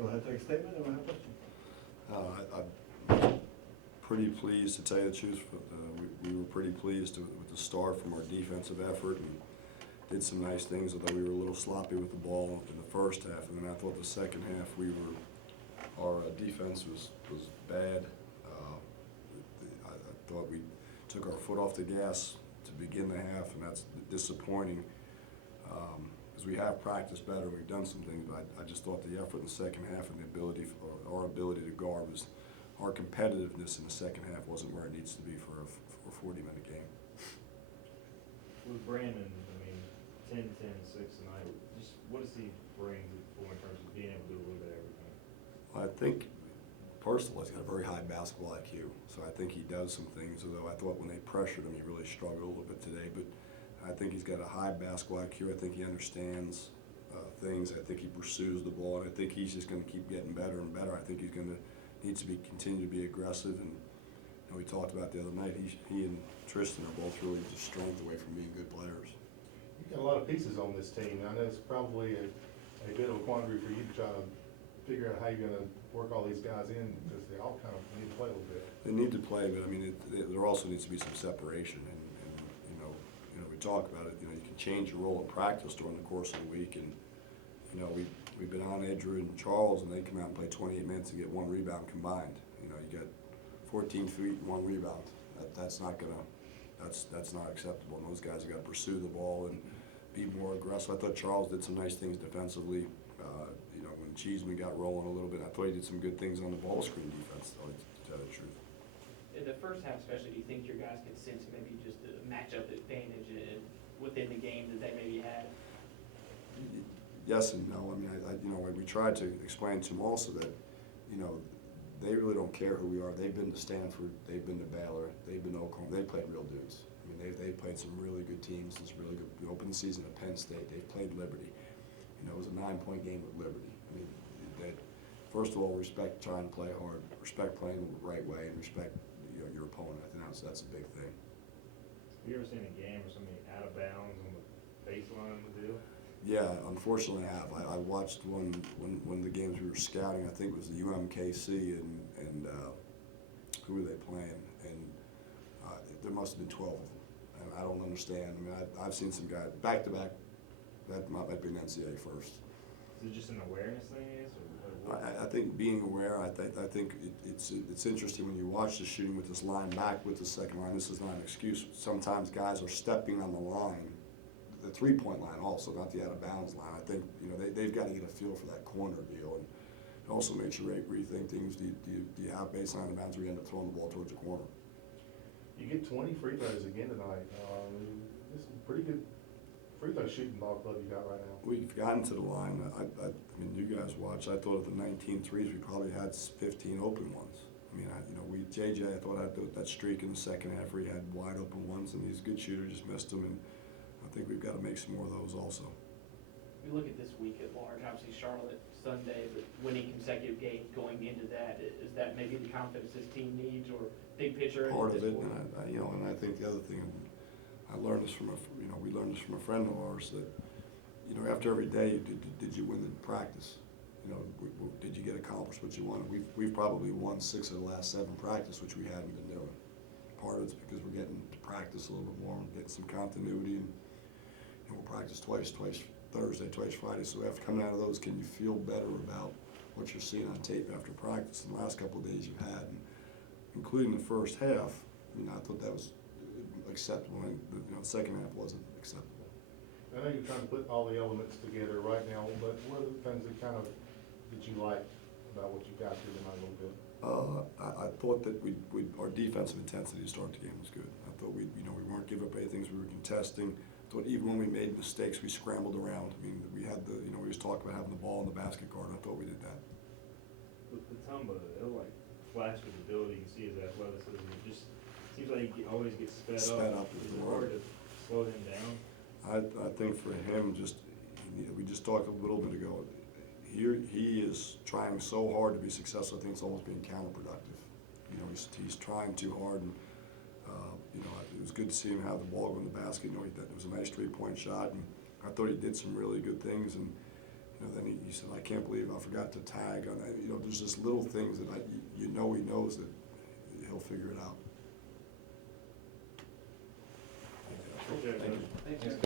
Go ahead, take a statement, and we'll have a question. I'm pretty pleased, to tell you the truth. We were pretty pleased with the start from our defensive effort and did some nice things, although we were a little sloppy with the ball in the first half. And then I thought the second half our defense was bad. I thought we took our foot off the gas to begin the half, and that's disappointing. Because we have practiced better, we've done some things, but I just thought the effort in the second half and the ability, our ability to guard was, our competitiveness in the second half wasn't where it needs to be for a 40-minute game. With Brandon, I mean, 10, 10, 6 tonight, just what does he bring for in terms of being able to do a little bit of everything? I think, personally, he's got a very high basketball IQ, so I think he does some things, although I thought when they pressured him, he really struggled a little bit today. But I think he's got a high basketball IQ. I think he understands things. I think he pursues the ball, and I think he's just going to keep getting better and better. I think he's going to continue to be aggressive, and we talked about the other night, he and Tristan are both really just strength away from being good players. You've got a lot of pieces on this team. I know it's probably a bit of a quandary for you to try to figure out how you're going to work all these guys in, because they all kind of need to play a little bit. They need to play, but I mean, there also needs to be some separation, and we talk about it. You can change your role in practice during the course of the week, and we've been on Edgewood and Charles, and they come out and play 28 minutes and get 1 rebound combined. You get 14 feet and 1 rebound. That's not acceptable. And those guys have got to pursue the ball and be more aggressive. I thought Charles did some nice things defensively. When Cheeseman got rolling a little bit, I thought he did some good things on the ball screen defense, to tell you the truth. In the first half especially, do you think your guys can sense maybe just a matchup advantage within the game that they maybe had? Yes and no. I mean, we tried to explain to them also that, they really don't care who we are. They've been to Stanford, they've been to Baylor, they've been to Oklahoma. They played real dudes. I mean, they've played some really good teams. It's really good. We opened the season at Penn State. They've played Liberty. It was a 9-point game with Liberty. I mean, first of all, respect trying to play hard, respect playing the right way, and respect your opponent. I think that's a big thing. Have you ever seen a game where somebody out of bounds on the baseline of the deal? Yeah, unfortunately I have. I watched one of the games we were scouting. I think it was the UMKC, and who were they playing? And there must have been 12 of them. And I don't understand. I mean, I've seen some guys back-to-back. That might be an NCAA first. Is it just an awareness thing, or what? I think being aware. I think it's interesting when you watch the shooting with this line back with the second line. This is not an excuse. Sometimes guys are stepping on the line. The 3-point line also, not the out-of-bounds line. I think they've got to get a feel for that corner deal, and it also makes you rethink things. Do you have baseline out-of-bounds, or you end up throwing the ball towards the corner? You get 20 free throws again tonight. This is a pretty good free throw shooting ball club you got right now. We've gotten to the line. I mean, you guys watch. I thought of the 19 threes, we probably had 15 open ones. I mean, JJ, I thought had that streak in the second half where he had wide open ones, and he's a good shooter, just missed them. And I think we've got to make some more of those also. We look at this week at large, obviously Charlotte Sunday, but winning consecutive games going into that, is that maybe the confidence this team needs, or big picture? Part of it, and I think the other thing, I learned this from we learned this from a friend of ours, that after every day, did you win the practice? Did you get accomplished what you wanted? We've probably won 6 of the last 7 practice, which we hadn't been doing. Part of it's because we're getting to practice a little bit more and getting some continuity, and we'll practice twice Thursday, twice Friday. So after coming out of those, can you feel better about what you're seeing on tape after practice? And the last couple of days you've had, and including the first half, I thought that was acceptable, and the second half wasn't acceptable. I know you're trying to put all the elements together right now, but what are the things that you like about what you got here tonight a little bit? I thought that our defensive intensity to start the game was good. I thought we weren't giving up any things. We were contesting. I thought even when we made mistakes, we scrambled around. I mean, we had we just talked about having the ball in the basket guard. I thought we did that. With Tumba, he'll flash with ability. You can see his athleticism. It just seems like he always gets sped up. Is it the hard word. to slow him down? I think for him, we just talked a little bit ago. He is trying so hard to be successful. I think it's almost being counterproductive. He's trying too hard, and it was good to see him have the ball go in the basket. It was a nice 3-point shot, and I thought he did some really good things. And You know, then he said, I can't believe I forgot to tag on that. You know, there's just little things that you know he knows that he'll figure it out. Appreciate it, Thank you. Coach. Thanks,